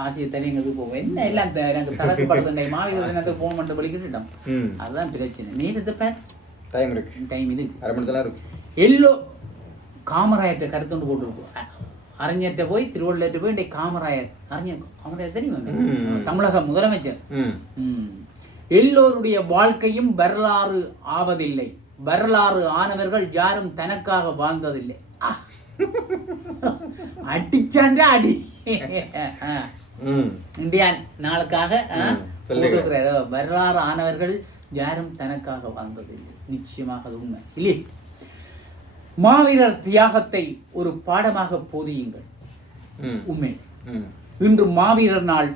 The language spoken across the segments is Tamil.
ஆசிய தலைங்கிறது போவோம் என்ன எல்லாம் எனக்கு தடக்கு படுத்த மாவீரத்துக்கு போன் பண்ணிட்டு வலிக்கிட்டோம். அதுதான் பிரச்சனை. நீர் பேர் டைம் இருக்கு, டைம் இருக்கு, அரை மணி நேரம் இருக்கு. எல்லோ காமராயர்கிட்ட கருத்துண்டு போட்டுருக்கோம். அறிஞர்கிட்ட போய் திருவள்ளுவர்கிட்ட போய் இன்றைக்கு காமராயர் காமராயர் தெரியுமா, தமிழக முதலமைச்சர். எல்லோருடைய வாழ்க்கையும் வரலாறு ஆவதில்லை, வரலாறு ஆனவர்கள் யாரும் தனக்காக வாழ்ந்ததில்லை. அடிச்சாண்டா அடி இந்தியான் நாளுக்காக வரலாறு ஆனவர்கள் யாரும் தனக்காக வாழ்ந்ததில்லை. நிச்சயமாக அது உண்மை இல்லை. மாவீரர் தியாகத்தை ஒரு பாடமாக போதியுங்கள். உண்மை. இன்று மாவீரர் நாள்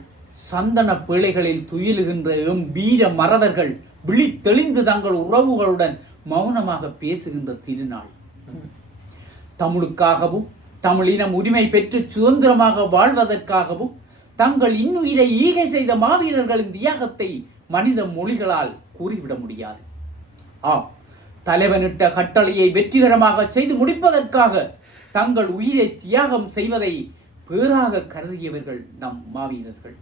சந்தன பிழைகளில் துயிலுகின்ற எம் வீர மறவர்கள் விழித்தெளிந்து தங்கள் உறவுகளுடன் மௌனமாக பேசுகின்ற திருநாள். தமிழுக்காகவும் தமிழினம் உரிமை பெற்று சுதந்திரமாக வாழ்வதற்காகவும் தங்கள் இன்னுயிரை ஈகை செய்த மாவீரர்களின் தியாகத்தை மனித மொழிகளால் கூறிவிட முடியாது. தலைவனிட்ட கட்டளையை வெற்றிகரமாக செய்து முடிப்பதற்காக தங்கள் உயிரை தியாகம் செய்வதை பேராக கருதியவர்கள் நம் மாவீரர்கள்.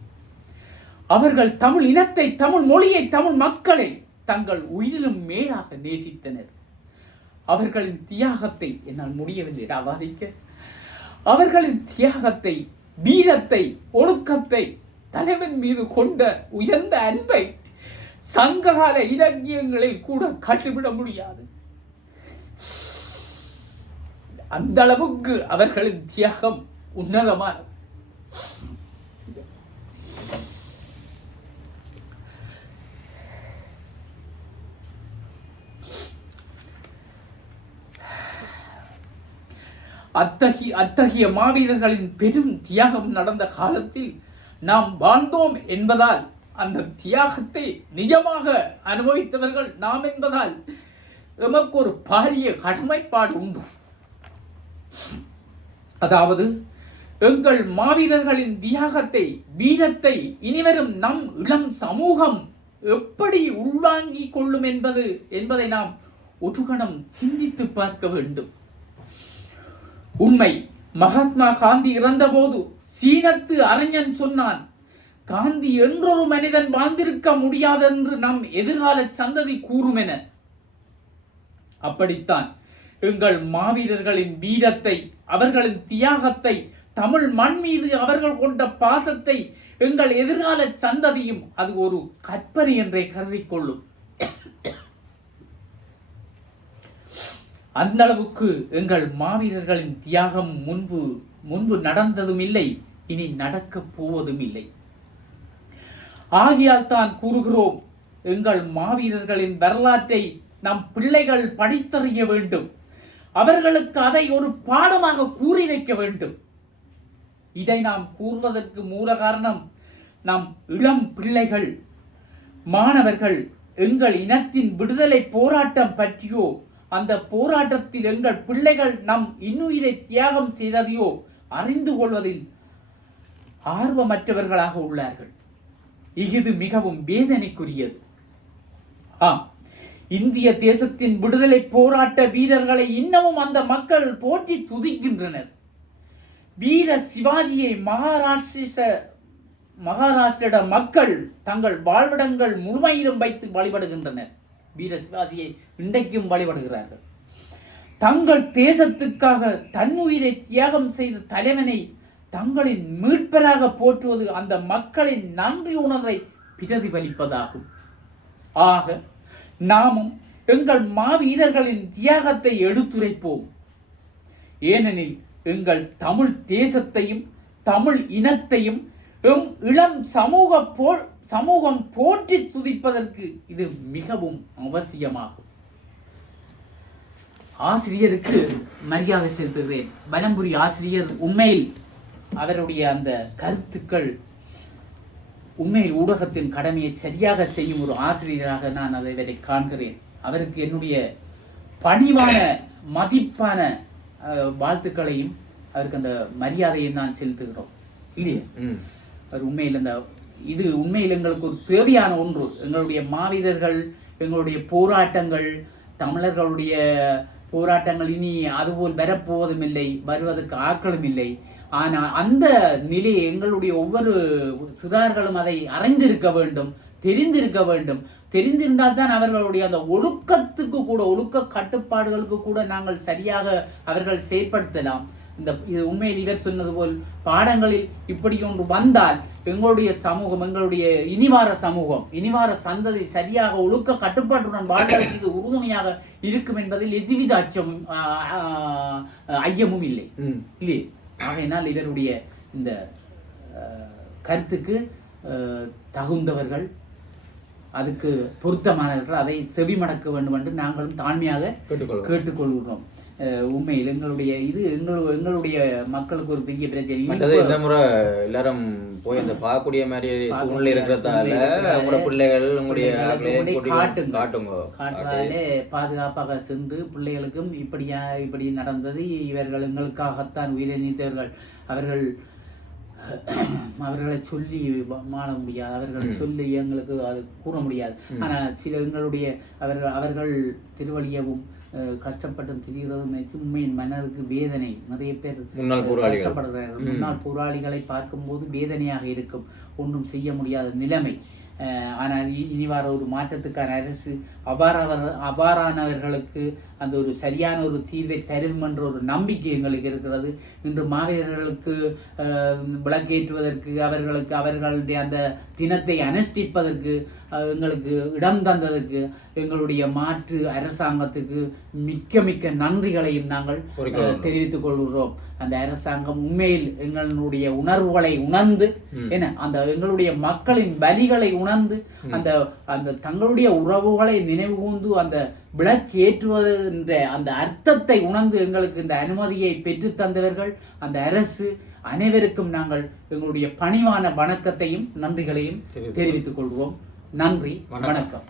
அவர்கள் தமிழ் இனத்தை, தமிழ் மொழியை, தமிழ் மக்களை தங்கள் உயிரிலும் மேலாக நேசித்தனர். அவர்களின் தியாகத்தை என்னால் முடியவில்லை வாசிக்க. அவர்களின் தியாகத்தை, வீரத்தை, ஒழுக்கத்தை, தலைவன் மீது கொண்ட உயர்ந்த அன்பை சங்ககால இலக்கியங்களில் கூட கண்டுவிட முடியாது. அந்த அளவுக்கு அவர்களின் தியாகம் உன்னதமானது. அத்தகைய மாவீரர்களின் பெரும் தியாகம் நடந்த காலத்தில் நாம் வாழ்ந்தோம் என்பதால், அந்த தியாகத்தை நிஜமாக அனுபவித்தவர்கள் நாம் என்பதால் எமக்கு ஒரு பாரிய கடமைப்பாடு உண்டு. அதாவது எங்கள் மாவீரர்களின் தியாகத்தை, வீரத்தை இனிவரும் நம் இளம் சமூகம் எப்படி உள்வாங்கிக் கொள்ளும் என்பதை நாம் ஒரு கணம் சிந்தித்து பார்க்க வேண்டும். உண்மை, மகாத்மா காந்தி இறந்தபோது சீனத்து அறிஞன் சொன்னான், காந்தி என்றொரு மனிதன் வாழ்ந்திருக்க முடியாதென்று நம் எதிர்கால சந்ததி கூறும் என. அப்படித்தான் எங்கள் மாவீரர்களின் வீரத்தை, அவர்களின் தியாகத்தை, தமிழ் மண் மீது அவர்கள் கொண்ட பாசத்தை எங்கள் எதிர்கால சந்ததியும் அது ஒரு கற்பனை என்றே கருதிக் கொள்ளும். அந்த அளவுக்கு எங்கள் மாவீரர்களின் தியாகம் முன்பு நடந்ததும் இல்லை, இனி நடக்கப் போவதும் இல்லை. ஆகையால் தான் கூறுகிறோம், எங்கள் மாவீரர்களின் வரலாற்றை நம் பிள்ளைகள் படித்தறிய வேண்டும். அவர்களுக்கு அதை ஒரு பாடமாக கூறி வைக்க வேண்டும். இதை நாம் கூறுவதற்கு மூல காரணம், நம் இளம் பிள்ளைகள், மாணவர்கள் எங்கள் இனத்தின் விடுதலை போராட்டம் பற்றியோ, அந்த போராட்டத்தில் எங்கள் பிள்ளைகள் நம் இன்னுயிரை தியாகம் செய்ததையோ அறிந்து கொள்வதில் ஆர்வமற்றவர்களாக உள்ளார்கள். இது மிகவும் வேதனைக்குரியது. இந்திய தேசத்தின் விடுதலை போராட்ட வீரர்களை இன்னமும் அந்த மக்கள் போற்றி துதிக்கின்றனர். வீர சிவாஜியை மகாராஷ்டிர மக்கள் தங்கள் வாழ்விடங்கள் முழுமையிலும் வைத்து வழிபடுகின்றனர். வீர சிவாஜியை இன்றைக்கும் வழிபடுகிறார்கள். தங்கள் தேசத்துக்காக தன்னுயிரை தியாகம் செய்த தலைவனை தங்களின் மீட்பராக போற்றுவது அந்த மக்களின் நன்றி உணர்வை பிரதிபலிப்பதாகும். ஆக நாமும் எங்கள் மாவீரர்களின் தியாகத்தை எடுத்துரைப்போம். ஏனெனில் எங்கள் தமிழ் தேசத்தையும் தமிழ் இனத்தையும் எம் இளம் சமூகம் போற்றி துதிப்பதற்கு இது மிகவும் அவசியமாகும். ஆசிரியருக்கு மரியாதை செலுத்துகிறேன். வலம்புரி ஆசிரியர் உண்மையில் அவருடைய அந்த கருத்துக்கள், உண்மையில் ஊடகத்தின் கடமையை சரியாக செய்யும் ஒரு ஆசிரியராக நான் அதை காண்கிறேன். அவருக்கு என்னுடைய பணிவான மதிப்பான வாழ்த்துக்களையும் அவருக்கு அந்த மரியாதையும் நான் செலுத்துகிறோம் இல்லையா? அவர் உண்மையில் இது உண்மையில் எங்களுக்கு ஒரு தேவையான ஒன்று. எங்களுடைய மாவீரர்கள், எங்களுடைய போராட்டங்கள், தமிழர்களுடைய போராட்டங்கள் இனி அதுபோல் வரப்போவதும் இல்லை, வருவதற்கு ஆட்களும் இல்லை. ஆனால் அந்த நிலையை எங்களுடைய ஒவ்வொரு சிறார்களும் அதை அறிந்திருக்க வேண்டும், தெரிந்திருக்க வேண்டும். தெரிந்திருந்தால் தான் அவர்களுடைய அந்த ஒழுக்கத்துக்கு கூட, ஒழுக்க கட்டுப்பாடுகளுக்கு கூட நாங்கள் சரியாக அவர்கள் செயற்படுத்தலாம். இது உண்மையில் இவர் சொன்னது போல் பாடங்களில் இப்படி ஒன்று வந்தால் எங்களுடைய சமூகம், எங்களுடைய இனிவார சமூகம், இனிவார சந்ததி சரியாக ஒழுக்க கட்டுப்பாட்டுடன் வாழ்வதற்கு இது உறுதுணையாக இருக்கும் என்பதில் எதுவித அச்சமும் ஐயமும் இல்லை இல்லையே. ஆகையினால் இவருடைய இந்த கருத்துக்கு தகுந்தவர்கள், அதுக்கு பொருத்தமானவர்கள் அதை செவிமடக்க வேண்டும் என்று நாங்களும் தாழ்மையாக கேட்டுக்கொள்கிறோம். உண்மையில் எங்களுடைய எங்களுடைய மக்களுக்கு ஒரு பெரிய பிரச்சனை. இந்த முறை எல்லாரும் போய் அந்த பார்க்கக்கூடிய மாதிரி சூழ்நிலை இருக்கிறதால உங்களோட பிள்ளைகள் உங்களுடைய காட்டுறாலே பாதுகாப்பாக சென்று பிள்ளைகளுக்கும் இப்படி நடந்தது, இவர்கள் எங்களுக்காகத்தான் உயிரை நீத்தவர்கள், அவர்களை சொல்லி மாற முடியாது, அவர்கள் சொல்லி எங்களுக்கு அது கூற முடியாது. ஆனால் சில எங்களுடைய அவர்கள் திருவழியவும் கஷ்டப்பட்டு திரிகிறதும் உண்மையின் மனதுக்கு வேதனை. நிறைய பேர் கஷ்டப்படுகிறார்கள். முன்னாள் போராளிகளை பார்க்கும்போது வேதனையாக இருக்கும், ஒன்றும் செய்ய முடியாத நிலைமை. ஆனால் இனி வர ஒரு மாற்றத்துக்கான அரசு அவ்வாறானவர்களுக்கு அந்த ஒரு சரியான ஒரு தீர்வை தரும் என்ற ஒரு நம்பிக்கை எங்களுக்கு இருக்கிறது. இன்று மாவீரர்களுக்கு விளக்கேற்றுவதற்கு, அவர்களுடைய அந்த தினத்தை அனுஷ்டிப்பதற்கு எங்களுக்கு இடம் தந்ததற்கு எங்களுடைய மாற்று அரசாங்கத்துக்கு மிக்க நன்றிகளையும் நாங்கள் தெரிவித்துக் கொள்கிறோம். அந்த அரசாங்கம் உண்மையில் எங்களுடைய உணர்வுகளை உணர்ந்து, அந்த எங்களுடைய மக்களின் வலிகளை உணர்ந்து, அந்த தங்களுடைய உறவுகளை நினைவு கூர்ந்து அந்த விளக்கு ஏற்றுவது என்ற அந்த அர்த்தத்தை உணர்ந்து எங்களுக்கு இந்த அனுமதியை பெற்று தந்தவர்கள் அந்த அரசு அனைவருக்கும் நாங்கள் எங்களுடைய பணிவான வணக்கத்தையும் நன்றிகளையும் தெரிவித்துக் கொள்வோம். நன்றி, வணக்கம்.